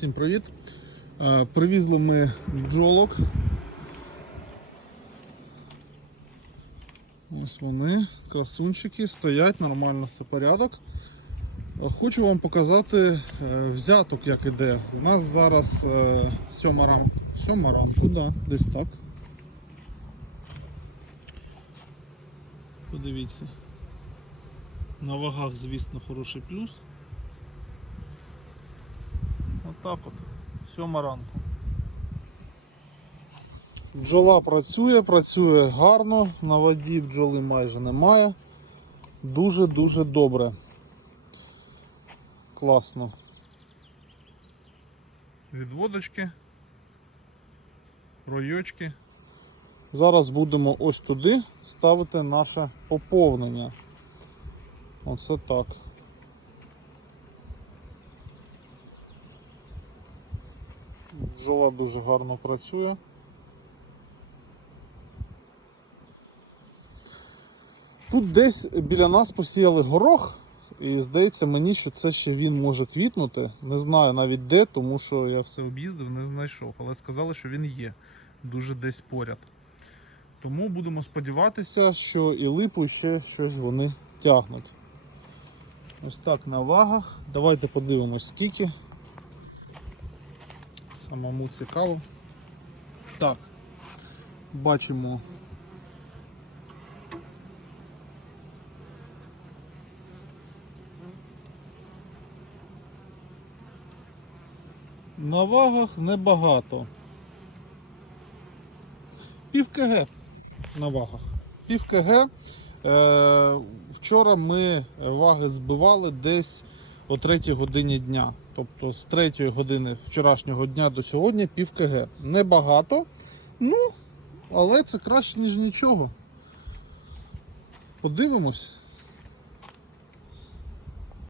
Всім привіт! Привізли ми бджолок. Ось вони, красунчики, стоять, нормально все порядок. Хочу вам показати е, взяток, як іде. У нас зараз е, сьома ранку. Сьома ранку, да, десь так. Подивіться. На вагах, звісно, хороший плюс. Отак от. Сьома ранку. Бджола працює, працює гарно, на воді бджоли майже немає. Дуже-дуже добре. Класно. Відводочки, ройочки. Зараз будемо ось туди ставити наше поповнення. Оце так. Бджола дуже гарно працює. Тут десь біля нас посіяли горох, і здається мені, що це ще він може квітнути. Не знаю навіть де, тому що я все об'їздив, не знайшов, але сказали, що він є дуже десь поряд. Тому будемо сподіватися, що і липу ще щось вони тягнуть. Ось так на вагах. Давайте подивимось скільки. Самому цікаво. Так, бачимо. На вагах небагато. Пів КГ на вагах. Пів КГ. Е, вчора ми ваги збивали десь о 3 годині дня. Тобто з 3 години вчорашнього дня до сьогодні пів КГ. Небагато, ну, але це краще, ніж нічого. Подивимось.